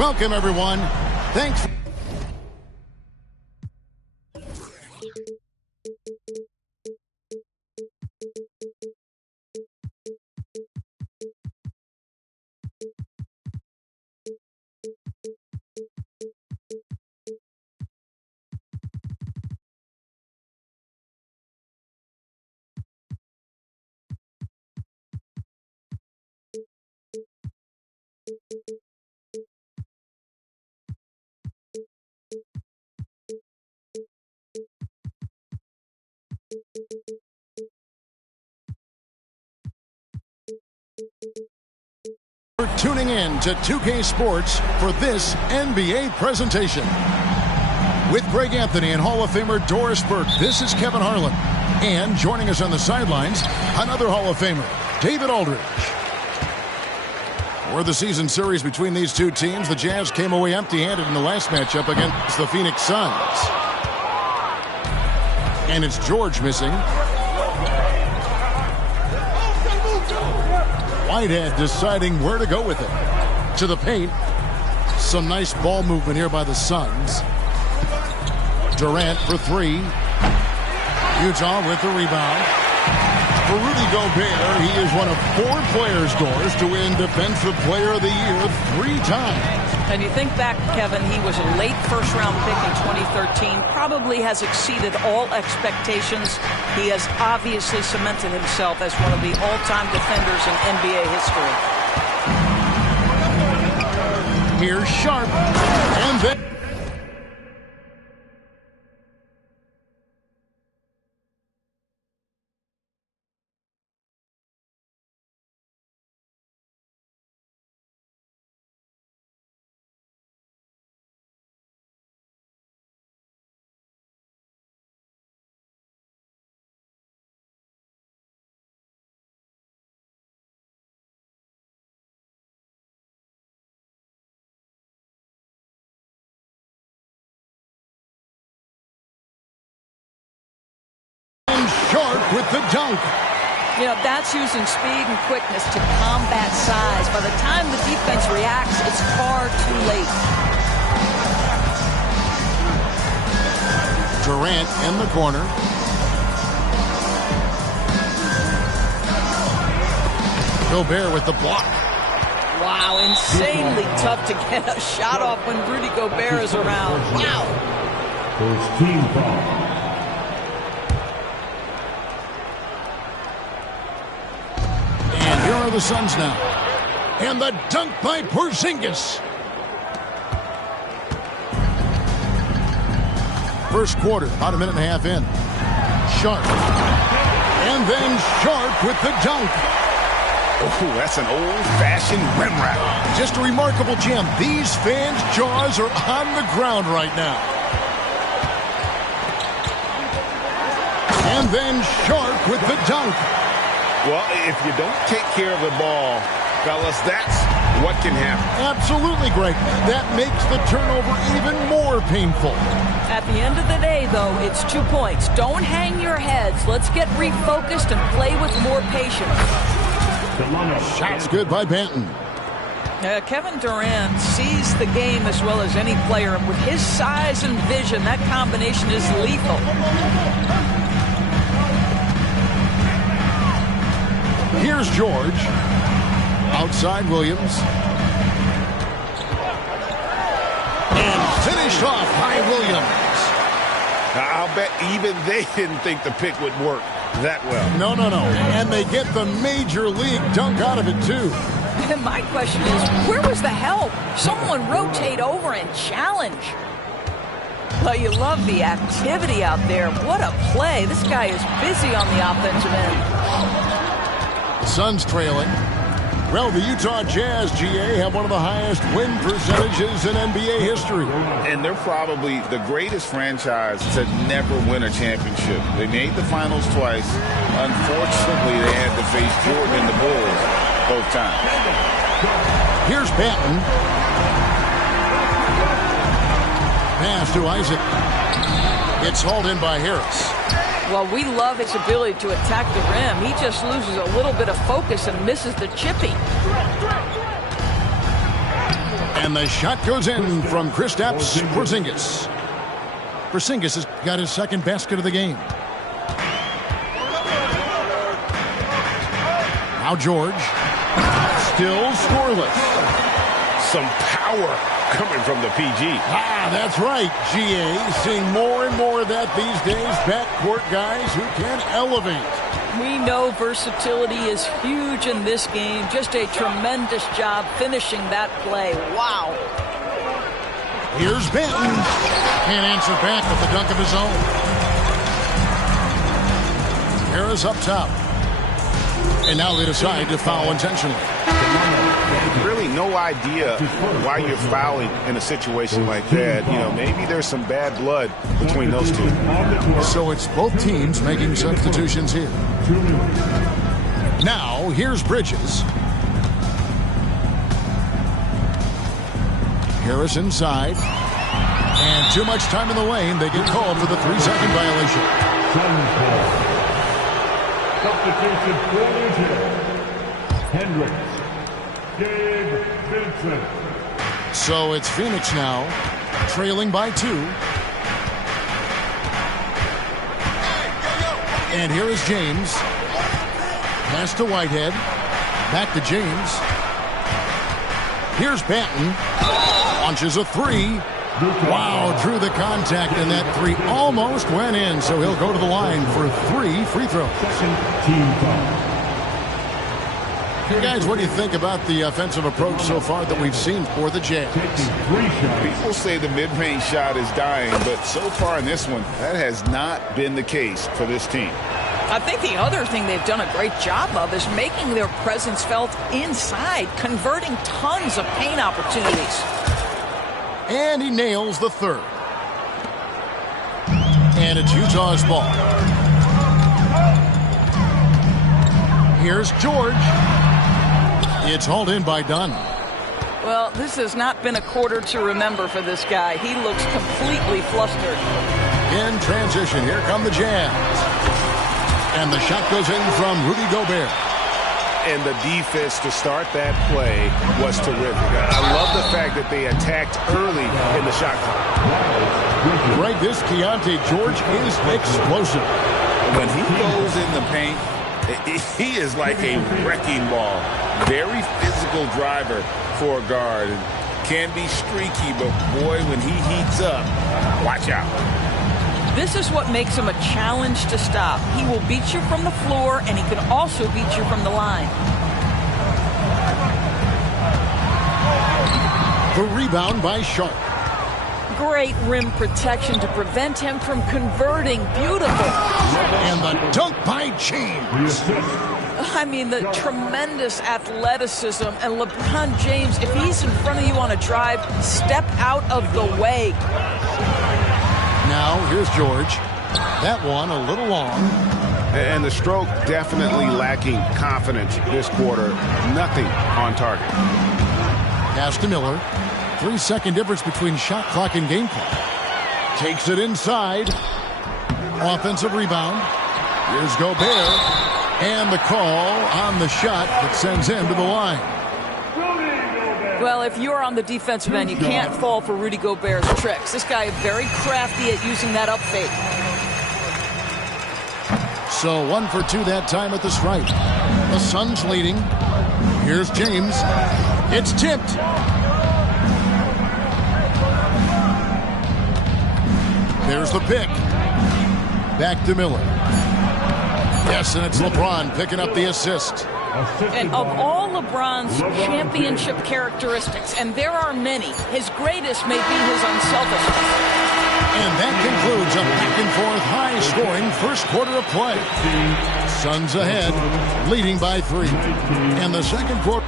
Welcome, everyone. Thanks. For tuning in to 2K Sports for this NBA presentation. With Greg Anthony and Hall of Famer Doris Burke, this is Kevin Harlan. And joining us on the sidelines, another Hall of Famer, David Aldridge. For the season series between these two teams, the Jazz came away empty-handed in the last matchup against the Phoenix Suns. And it's George missing. Whitehead deciding where to go with it. To the paint. Some nice ball movement here by the Suns. Durant for three. Utah with the rebound. For Rudy Gobert, he is one of 4 players, Doris, to win Defensive Player of the Year 3 times. And you think back, Kevin, he was a late first-round pick in 2013, probably has exceeded all expectations. He has obviously cemented himself as one of the all-time defenders in NBA history. Here's Sharp, and then... Sharp with the dunk. You know, that's using speed and quickness to combat size. By the time the defense reacts, it's far too late. Durant in the corner. Gobert with the block. Wow, insanely tough to get a shot off when Rudy Gobert is around. Wow. First team foul. Here are the Suns now. And the dunk by Porzingis. First quarter, about a minute and a half in. Sharp. And then Sharp with the dunk. Oh, that's an old-fashioned rim wrap. Just a remarkable gem. These fans' jaws are on the ground right now. And then Sharp with the dunk. Well, if you don't take care of the ball, fellas, that's what can happen. Absolutely, Greg. That makes the turnover even more painful. At the end of the day, though, it's 2 points. Don't hang your heads. Let's get refocused and play with more patience. Shots good by Banton. Kevin Durant sees the game as well as any player. And with his size and vision, that combination is lethal. Here's George. Outside Williams. And finished off by Williams. I'll bet even they didn't think the pick would work that well. No. And they get the major league dunk out of it, too. And my question is, where was the help? Someone rotate over and challenge. Well, you love the activity out there. What a play. This guy is busy on the offensive end. Suns trailing. Well, the Utah Jazz, GA, have one of the highest win percentages in NBA history. And they're probably the greatest franchise to never win a championship. They made the finals twice. Unfortunately, they had to face Jordan and the Bulls both times. Here's Banton. Pass to Isaac. It's hauled in by Harris. Well, we love his ability to attack the rim. He just loses a little bit of focus and misses the chippy. And And the shot goes in from Kristaps Porzingis. Porzingis has got his second basket of the game. Now George. Still scoreless. Some power coming from the PG. That's right, GA. Seeing more and more of that these days. Backcourt guys who can elevate. We know versatility is huge in this game. Just a tremendous job finishing that play. Wow. Here's Benton. Can't answer back with the dunk of his own. Harris up top. And now they decide to foul intentionally. Really no idea why you're fouling in a situation like that. You know, maybe there's some bad blood between those two. So it's both teams making substitutions here. Now, here's Bridges. Harris inside. And too much time in the lane. They get called for the 3-second violation. Substitution for Hendricks. Gabe Vincent. So it's Phoenix now, trailing by 2. And here is James. Pass to Whitehead. Back to James. Here's Banton. Launches a 3. Wow, drew the contact, and that 3 almost went in, so he'll go to the line for 3 free throws. Team foul. Hey guys, what do you think about the offensive approach so far that we've seen for the Jazz? People say the mid-range shot is dying, but so far in this one, that has not been the case for this team. I think the other thing they've done a great job of is making their presence felt inside, converting tons of paint opportunities. And he nails the 3rd. And it's Utah's ball. Here's George. It's hauled in by Dunn. Well, this has not been a quarter to remember for this guy. He looks completely flustered. In transition, here come the Jazz. And the shot goes in from Rudy Gobert. And the defense to start that play was terrific. I love the fact that they attacked early in the shot clock. Right, this Keontae George is explosive. When he goes in the paint, he is like a wrecking ball. Very physical driver for a guard. And can be streaky, but boy, when he heats up, watch out. This is what makes him a challenge to stop. He will beat you from the floor, and he can also beat you from the line. The rebound by Sharp. Great rim protection to prevent him from converting. Beautiful. And the dunk by James. I mean, the tremendous athleticism. And LeBron James, if he's in front of you on a drive, step out of the way. Now, here's George. That one a little long. And the stroke definitely lacking confidence this quarter. Nothing on target. Pass to Miller. 3-second difference between shot clock and game clock. Takes it inside. Offensive rebound. Here's Gobert. And the call on the shot that sends him to the line. Well, if you're on the defensive end, you can't fall for Rudy Gobert's tricks. This guy is very crafty at using that up fake. So 1 for 2 that time at the stripe. The Suns leading. Here's James. It's tipped. There's the pick. Back to Miller. Yes, and it's LeBron picking up the assist. And of all LeBron's championship characteristics, and there are many, his greatest may be his unselfishness. And that concludes a back-and-forth high-scoring first quarter of play. Suns ahead, leading by 3. And the second quarter.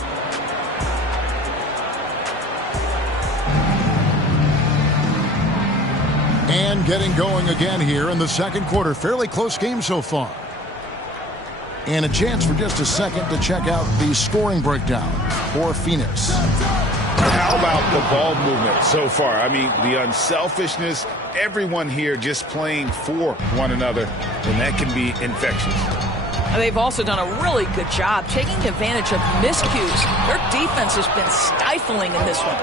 And getting going again here in the second quarter. Fairly close game so far. And a chance for just a second to check out the scoring breakdown for Phoenix. How about the ball movement so far? I mean, the unselfishness, everyone here just playing for one another, and that can be infectious. They've also done a really good job taking advantage of miscues. Their defense has been stifling in this one.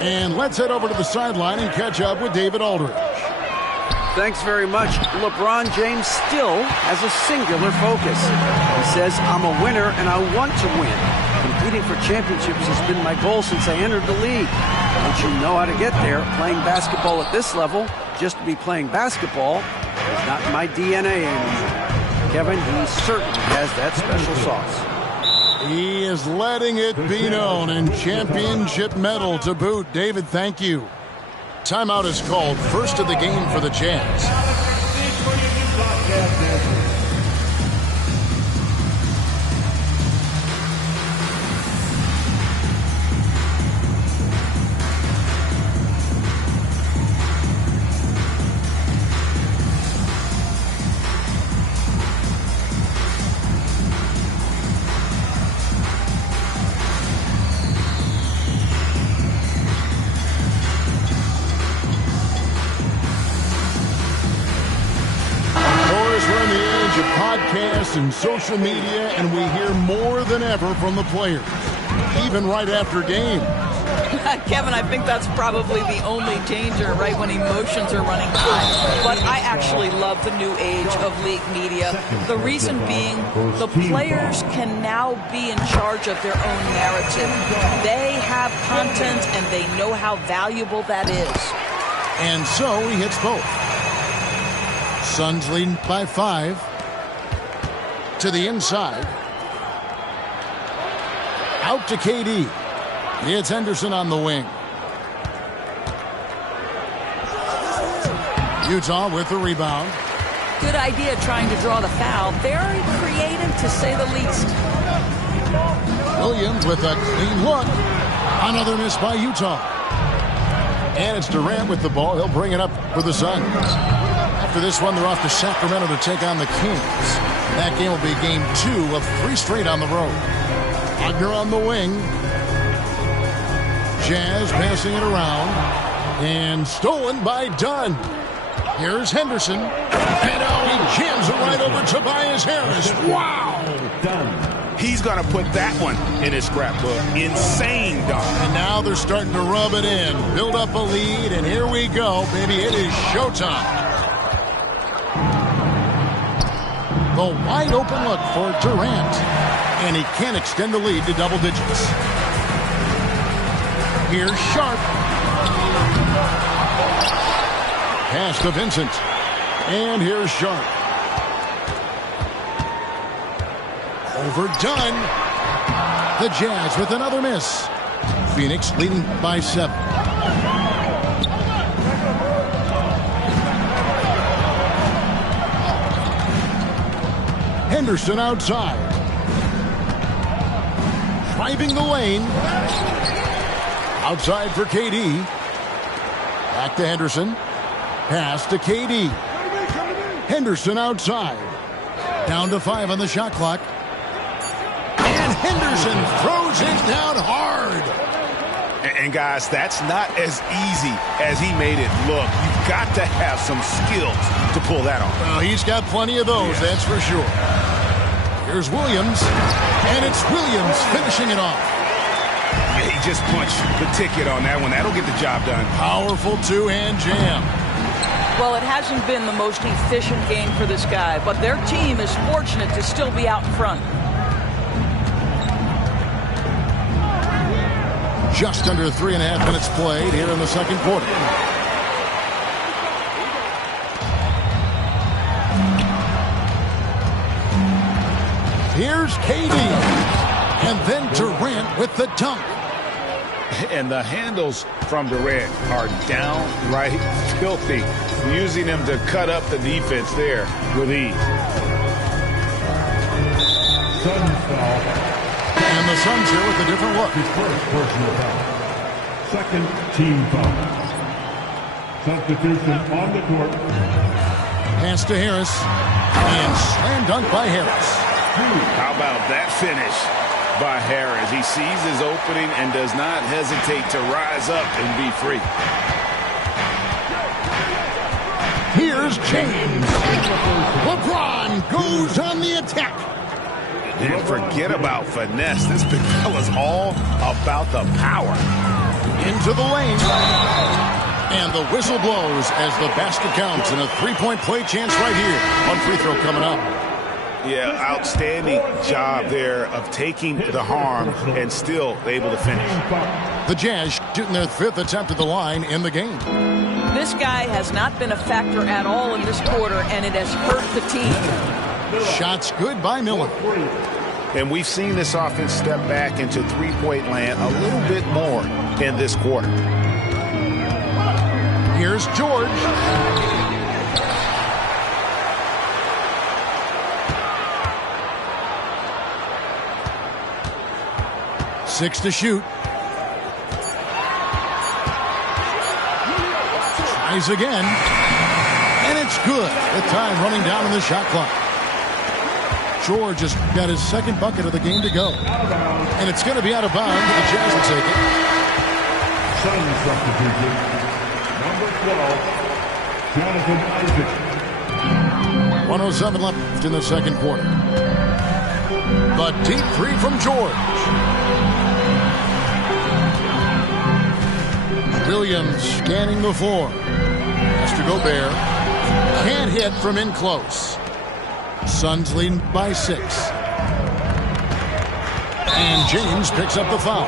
And let's head over to the sideline and catch up with David Aldridge. Thanks very much. LeBron James still has a singular focus. He says, I'm a winner and I want to win. Competing for championships has been my goal since I entered the league. Once you know how to get there, playing basketball at this level, just to be playing basketball, is not in my DNA anymore. Kevin, he certainly has that special sauce. He is letting it be known, and championship medal to boot. David, thank you. Timeout is called. First of the game for the Jazz. And social media, and we hear more than ever from the players, even right after games. Kevin, I think that's probably the only danger, right, when emotions are running high. But I actually love the new age of league media. The reason being, the players can now be in charge of their own narrative. They have content, and they know how valuable that is. And so he hits both. Suns leading by 5. To the inside. Out to KD. It's Henderson on the wing. Utah with the rebound. Good idea trying to draw the foul. Very creative, to say the least. Williams with a clean look. Another miss by Utah. And it's Durant with the ball. He'll bring it up for the Suns. After this one, they're off to Sacramento to take on the Kings. That game will be game 2 of 3 straight on the road. Wagner on the wing. Jazz passing it around. And stolen by Dunn. Here's Henderson. And he jams it right over Tobias Harris. Wow! Dunn. He's going to put that one in his scrapbook. Insane dunk. And now they're starting to rub it in. Build up a lead, and here we go, baby. It is showtime. The wide open look for Durant. And he can't extend the lead to double digits. Here's Sharp. Pass to Vincent. And here's Sharp. Overdone. The Jazz with another miss. Phoenix leading by 7. Henderson outside. Driving the lane. Outside for KD. Back to Henderson. Pass to KD. Henderson outside. Down to 5 on the shot clock. And Henderson throws it down hard. And guys, that's not as easy as he made it look. You've got to have some skills to pull that off. Well, he's got plenty of those, that's for sure. Here's Williams, and it's Williams finishing it off. He just punched the ticket on that one. That'll get the job done. Powerful two-hand jam. Well, it hasn't been the most efficient game for this guy, but their team is fortunate to still be out in front. Just under 3.5 minutes played here in the second quarter. Here's KD. And then Durant with the dunk. And the handles from Durant are downright filthy. Using them to cut up the defense there with ease. Suns foul. And the Suns here with a different look. His first personal foul. Second team foul. Substitution on the court. Pass to Harris. And slam dunk by Harris. How about that finish by Harris? He sees his opening and does not hesitate to rise up and be free. Here's Here's James. LeBron goes on the attack. And forget about finesse. This big fella's all about the power. Into the lane. And the whistle blows as the basket counts, and a three-point play chance right here. One free throw coming up. Yeah, outstanding job there of taking the harm and still able to finish. The Jazz shooting their 5th attempt at the line in the game. This guy has not been a factor at all in this quarter, and it has hurt the team. Shots good by Miller. And we've seen this offense step back into three-point land a little bit more in this quarter. Here's George. Six to shoot. Tries again. And it's good. The time running down on the shot clock. George has got his 2nd bucket of the game to go. And it's going to be out of bounds. The Jazz will take it. Sun substitution. Number 12, Jonathan Isaac. 1:07 left in the 2nd quarter. The deep three from George. Williams scanning the floor. Has to go Gobert. Can't hit from in close. Suns leading by 6. And James picks up the foul.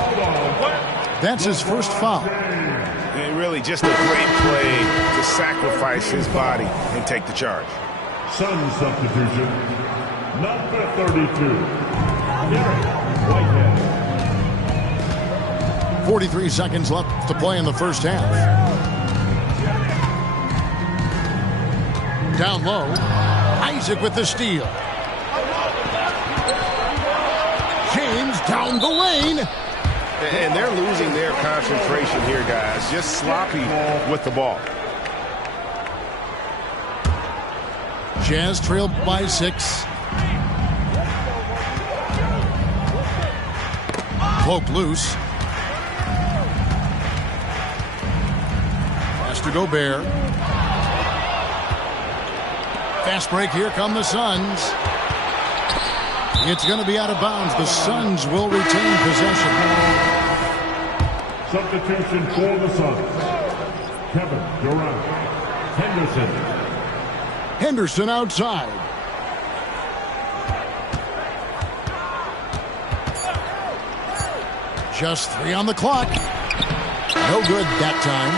That's his first foul. And really just a great play to sacrifice his body and take the charge. Sun substitution. Number 32, Whitehead. 43 seconds left to play in the first half. Down low. Isaac with the steal. James down the lane. And they're losing their concentration here, guys. Just sloppy with the ball. Jazz trailed by 6. Cloak loose. Pass to Gobert. Fast break. Here come the Suns. It's going to be out of bounds. The Suns will retain possession. Substitution for the Suns. Kevin Durant. Henderson. Henderson outside. Just 3 on the clock. No good that time.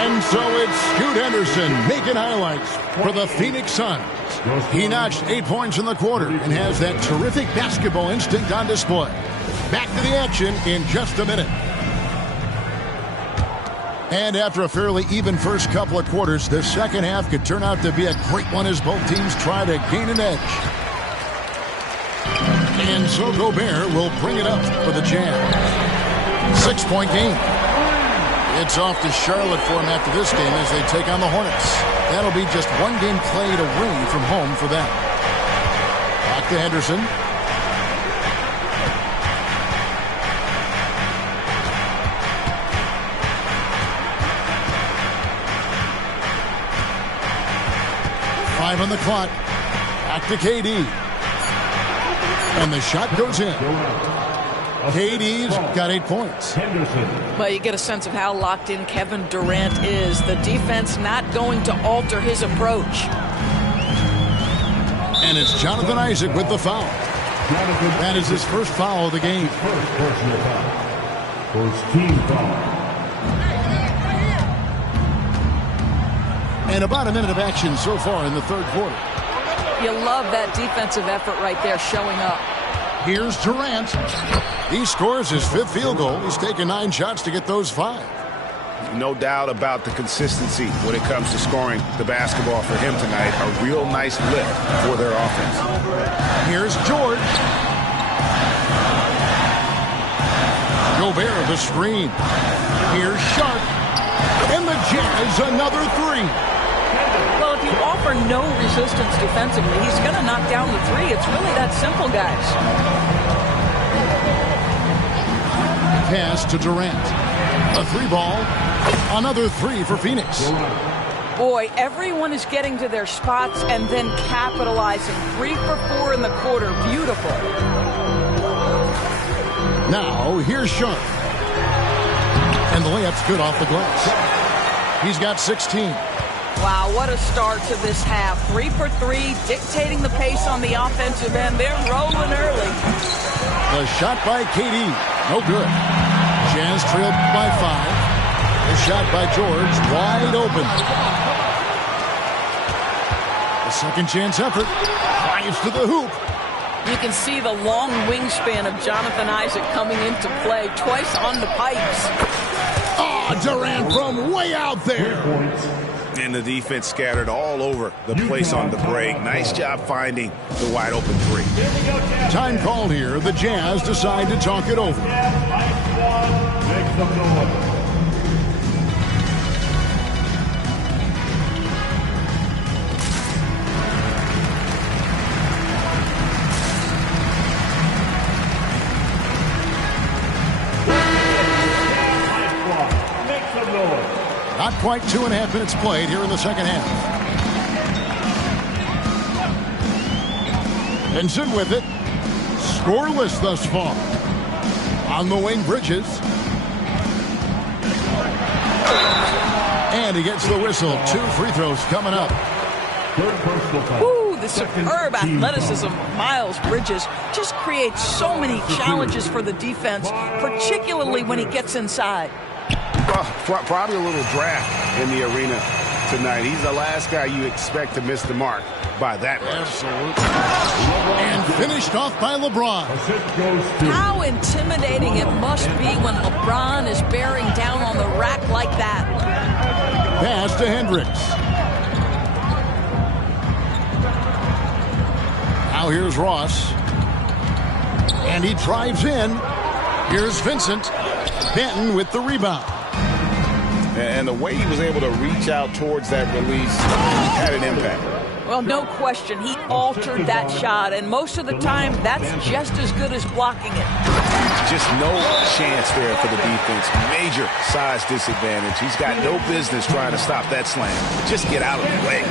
And so it's Scoot Henderson making highlights for the Phoenix Suns. He notched 8 points in the quarter and has that terrific basketball instinct on display. Back to the action in just a minute. And after a fairly even first couple of quarters, the second half could turn out to be a great one as both teams try to gain an edge. And so Gobert will bring it up for the Jazz. 6-point game. It's off to Charlotte for him after this game as they take on the Hornets. That'll be just one game played away from home for them. Back to Henderson. Five on the clock. Back to KD. And the shot goes in. KD's got 8 points. Well, you get a sense of how locked in Kevin Durant is. The defense not going to alter his approach. And it's Jonathan Isaac with the foul. That is his first foul of the game. First personal foul. First team foul. And about a minute of action so far in the third quarter. You love that defensive effort right there showing up. Here's Durant. He scores his 5th field goal. He's taken 9 shots to get those 5. No doubt about the consistency when it comes to scoring the basketball for him tonight. A real nice lift for their offense. Here's George. Gobert the screen. Here's Sharp. And the Jazz another 3. Well, if you offer no resistance defensively, he's going to knock down the 3. It's really that simple, guys. Pass to Durant. A 3 ball. Another 3 for Phoenix. Boy, everyone is getting to their spots and then capitalizing. 3 for 4 in the quarter. Beautiful. Now, here's Sean. And the layup's good off the glass. He's got 16. Wow, what a start to this half. 3 for 3, dictating the pace on the offensive end. They're rolling early. The shot by KD. No good. Jazz trailed by 5. The shot by George. Wide open. The second chance effort. Drives to the hoop. You can see the long wingspan of Jonathan Isaac coming into play. Twice on the pipes. Oh, Durant from way out there. And the defense scattered all over the place on the break. Nice job finding the wide open 3. Time called here. The Jazz decide to talk it over. Not quite 2.5 minutes played here in the second half. Vincent with it. Scoreless thus far. On the wing, Bridges. And he gets the whistle. 2 free throws coming up. Ooh, the superb athleticism of Miles Bridges just creates so many challenges for the defense, particularly when he gets inside. Probably a little draft in the arena tonight. He's the last guy you expect to miss the mark by that much. Absolutely. And finished off by LeBron. How intimidating it must be when LeBron is bearing down on the rack like that. Pass to Hendricks. Now here's Ross. And he drives in. Here's Vincent. Benton with the rebound. And the way he was able to reach out towards that release had an impact. Well, no question. He altered that shot, and most of the time, that's just as good as blocking it. Just no chance there for the defense. Major size disadvantage. He's got no business trying to stop that slam. Just get out of the way.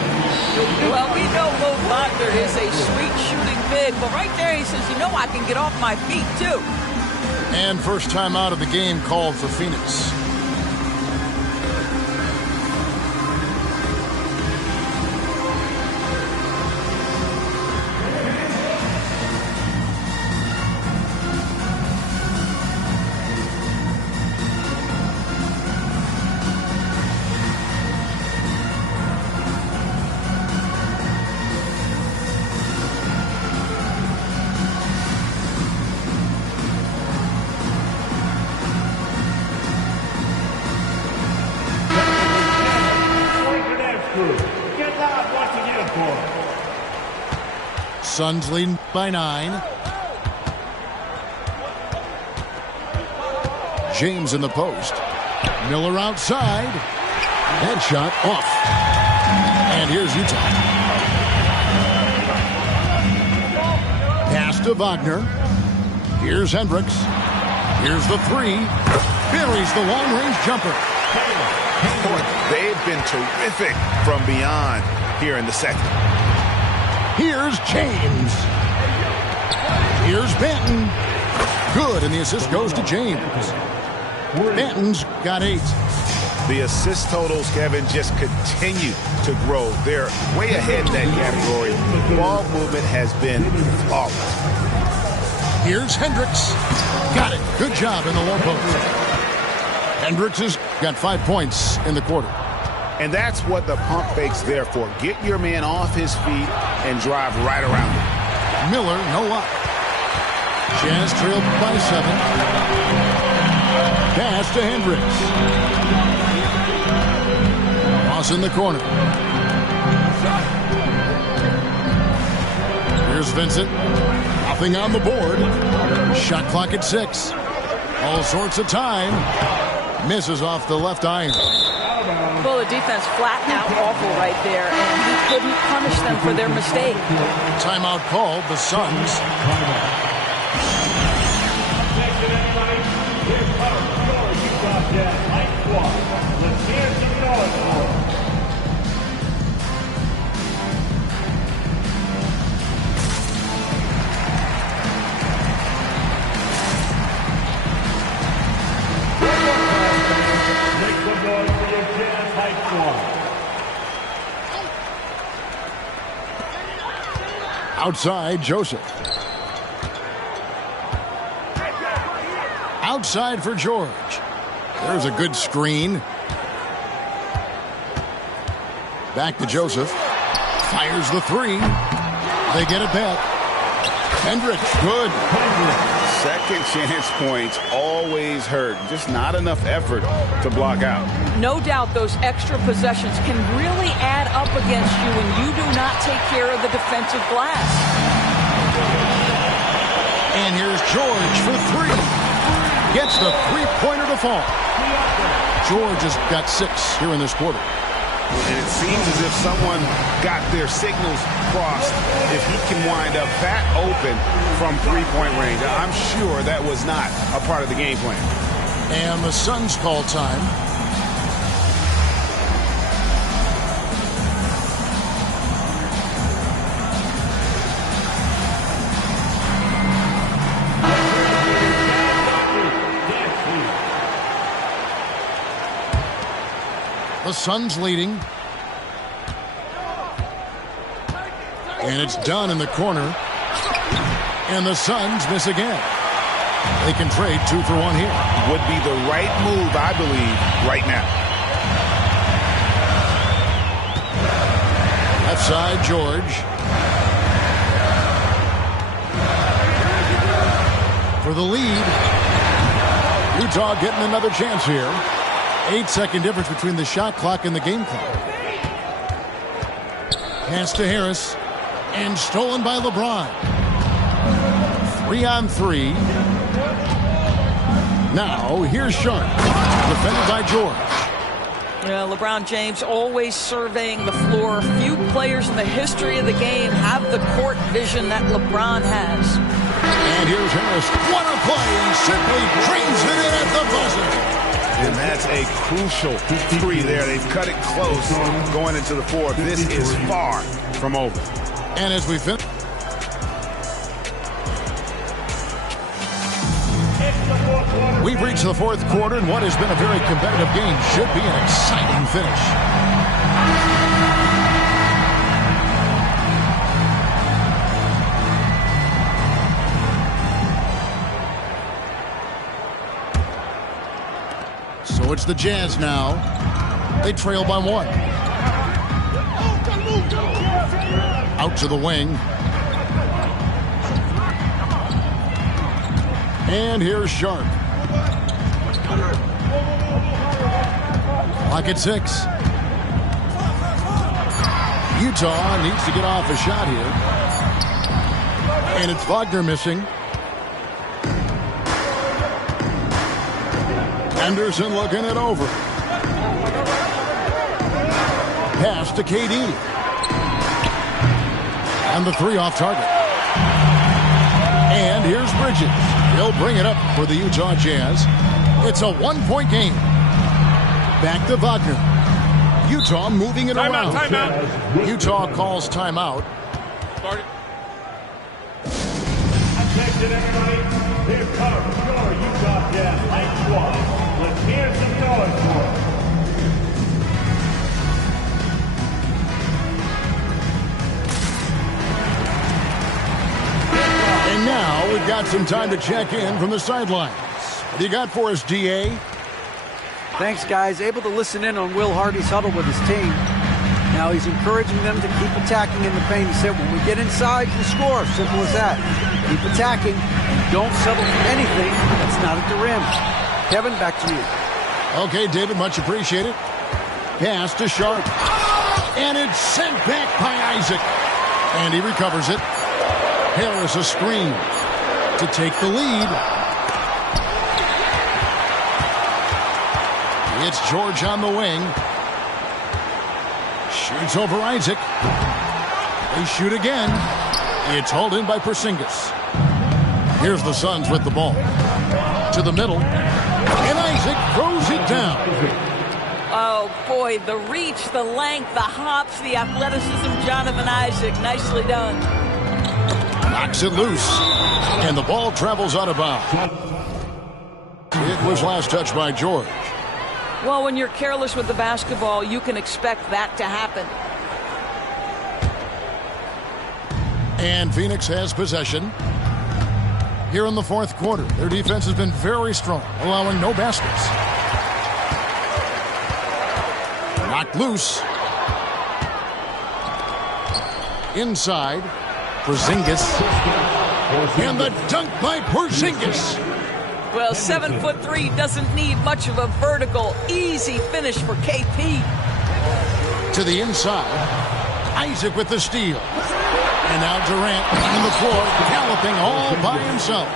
Well, we know Mo Wagner is a sweet shooting big, but right there he says, you know, I can get off my feet, too. And first time out of the game called for Phoenix. Suns leading by 9. James in the post. Miller outside. Headshot off. And here's Utah. Pass to Wagner. Here's Hendricks. Here's the 3. Buries the long-range jumper. They've been terrific from beyond here in the second. Here's James. Here's Benton. Good, and the assist goes to James. Benton's got 8. The assist totals, Kevin, just continue to grow. They're way ahead in that category. Ball movement has been flawless. Here's Hendricks. Got it. Good job in the low post. Hendricks has got 5 points in the quarter. And that's what the pump fake's there for. Get your man off his feet and drive right around him. Miller, no luck. Jazz trailed by 7. Pass to Hendricks. Ross in the corner. Here's Vincent. Nothing on the board. Shot clock at 6. All sorts of time. Misses off the left iron. Well, the defense flattened out awful right there, and he couldn't punish them for their mistake. Timeout called, the Suns. Outside, Joseph. Outside for George. There's a good screen. Back to Joseph. Fires the three. They get it back. Hendricks, good. Second chance points always hurt. Just not enough effort to block out. No doubt those extra possessions can really add up against you when you do not take care of the defensive glass. And here's George for three. Gets the three-pointer to fall. George has got 6 here in this quarter. And it seems as if someone got their signals crossed. If he can wind up that open from three-point range, I'm sure that was not a part of the game plan. And the Suns call time. The Suns leading. And it's done in the corner. And the Suns miss again. They can trade 2 for 1 here. Would be the right move, I believe, right now. Left side, George. For the lead. Utah getting another chance here. 8-second difference between the shot clock and the game clock. Pass to Harris. And stolen by LeBron. 3-on-3. Now, here's Sharp. Defended by George. LeBron James always surveying the floor. Few players in the history of the game have the court vision that LeBron has. And here's Harris. What a play. Simply drains it in at the buzzer. And that's a crucial three there. They've cut it close going into the fourth. This is far from over. And as we finish, we've reached the fourth quarter, and what has been a very competitive game should be an exciting finish. So it's the Jazz now. They trail by 1. Out to the wing. And here's Sharp. Clock at 6. Utah needs to get off a shot here. And it's Wagner missing. Anderson looking it over. Pass to KD. And the three off target. And here's Bridges. He'll bring it up for the Utah Jazz. It's a 1-point game. Back to Wagner. Utah moving it around. Timeout. Utah calls timeout. Attention, everybody. Here comes your Utah Jazz Night Squad. Let's hear some noise for it. And now we've got some time to check in from the sidelines. What do you got for us, DA? Thanks, guys. Able to listen in on Will Hardy's huddle with his team. Now he's encouraging them to keep attacking in the paint. He said, when we get inside, you score. Simple as that. Keep attacking and don't settle for anything that's not at the rim. Kevin, back to you. Okay, David, much appreciated. Pass to Sharp. And it's sent back by Isaac. And he recovers it. Harris a screen to take the lead. It's George on the wing. Shoots over Isaac. They shoot again. It's hauled in by Porzingis. Here's the Suns with the ball. To the middle. And Isaac throws it down. Oh, boy, the reach, the length, the hops, the athleticism, Jonathan Isaac. Nicely done. Knocks it loose. And the ball travels out of bounds. It was last touched by George. Well, when you're careless with the basketball, you can expect that to happen. And Phoenix has possession. Here in the fourth quarter, their defense has been very strong, allowing no baskets. Knocked loose. Inside, Porzingis. And the dunk by Porzingis. Well, 7'3" doesn't need much of a vertical, easy finish for KP. To the inside, Isaac with the steal. And now Durant on the floor, galloping all by himself.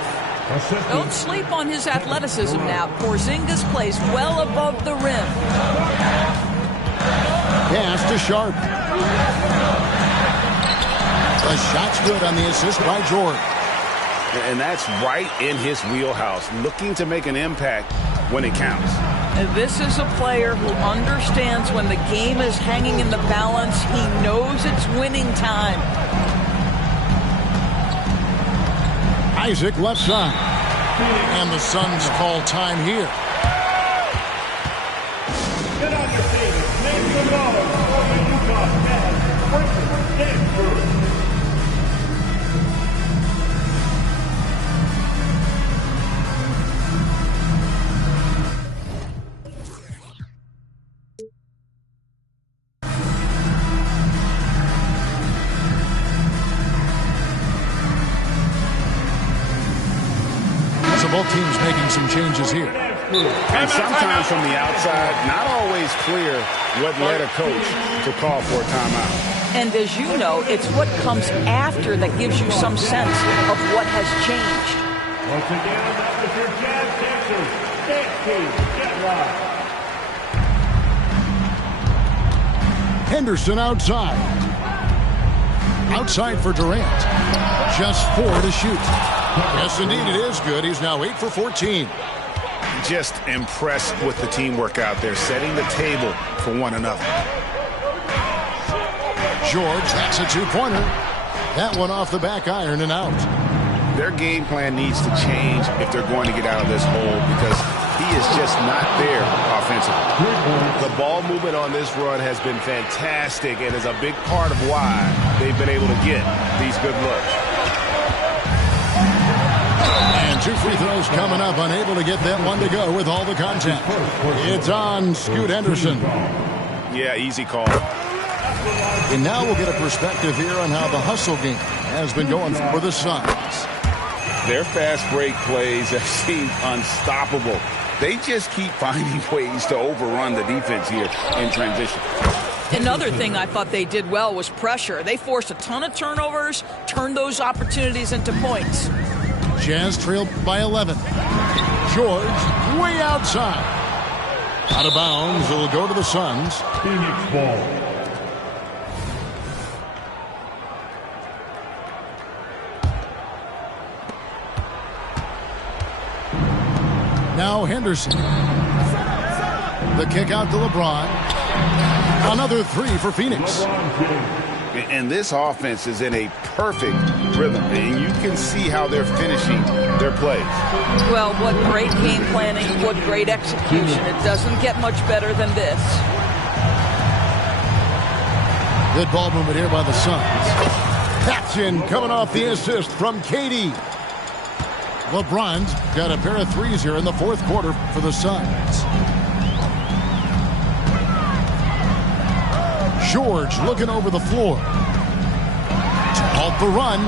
Don't sleep on his athleticism now. Porzingis plays well above the rim. Pass to Sharp. The shot's good on the assist by George. And that's right in his wheelhouse, looking to make an impact when it counts. And this is a player who understands when the game is hanging in the balance. He knows it's winning time. Isaac left side. And the Suns call time here. Get on your feet. Name the ball for the Utah Jazz. Game crew. Both teams making some changes here. And sometimes from the outside, not always clear what led a coach to call for a timeout. And as you know, it's what comes after that gives you some sense of what has changed. Once again, that was your Jazz dancers. Dance team, get live. Henderson outside. Outside for Durant. Just 4 to shoot. Yes, indeed, it is good. He's now 8 for 14. Just impressed with the teamwork out there, setting the table for one another. George, that's a two-pointer. That one off the back iron and out. Their game plan needs to change if they're going to get out of this hole because he is just not there offensively. The ball movement on this run has been fantastic and is a big part of why they've been able to get these good looks. And 2 free throws coming up, unable to get that one to go with all the contact. It's on Scoot Henderson. Yeah, easy call. And now we'll get a perspective here on how the hustle game has been going for the Suns. Their fast break plays have seemed unstoppable. They just keep finding ways to overrun the defense here in transition. Another thing I thought they did well was pressure. They forced a ton of turnovers, turned those opportunities into points. Jazz trailed by 11. George way outside. Out of bounds. It'll go to the Suns. Phoenix ball. Now Henderson. The kick out to LeBron. Another 3 for Phoenix. And this offense is in a perfect rhythm. And you can see how they're finishing their plays. Well, what great game planning, what great execution. It doesn't get much better than this. Good ball movement here by the Suns. Paxson coming off the assist from KD. LeBron's got a pair of threes here in the fourth quarter for the Suns. George looking over the floor. To halt the run.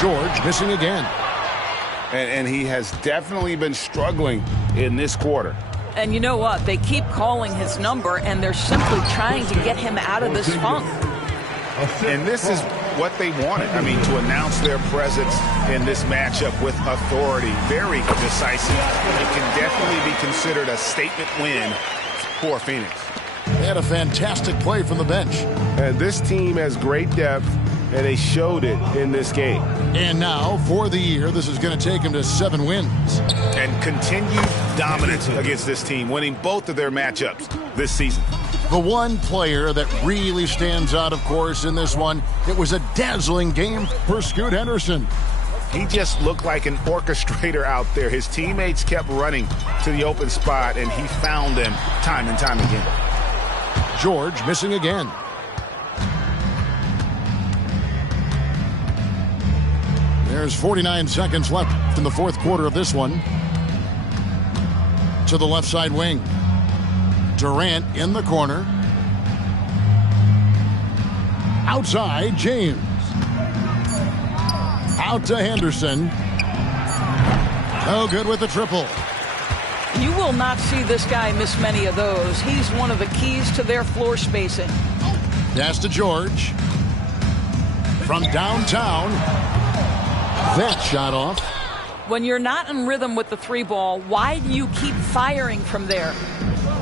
George missing again. And he has definitely been struggling in this quarter. And you know what? They keep calling his number, and they're simply trying to get him out of this funk. And this is what they wanted. I mean, to announce their presence in this matchup with authority. Very decisive. It can definitely be considered a statement win for Phoenix. They had a fantastic play from the bench. And this team has great depth, and they showed it in this game. And now, for the year, this is going to take them to 7 wins. And continued dominance against this team, winning both of their matchups this season. The one player that really stands out, of course, in this one, it was a dazzling game for Scoot Henderson. He just looked like an orchestrator out there. His teammates kept running to the open spot, and he found them time and time again. George missing again. There's 49 seconds left in the fourth quarter of this one. To the left side wing. Durant in the corner. Outside, James. Out to Henderson. Oh, good with the triple. You will not see this guy miss many of those. He's one of the keys to their floor spacing. Pass to George. From downtown. That shot off. When you're not in rhythm with the three ball, why do you keep firing from there?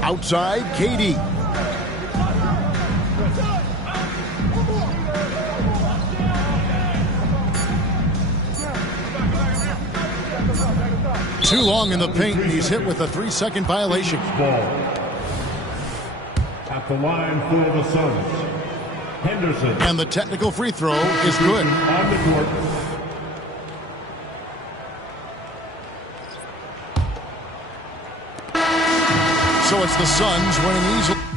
Outside, KD. Too long in the paint, and he's hit with a 3-second violation. Ball. At the line for the Suns, Henderson. And the technical free throw is good. On the court. So it's the Suns winning easily.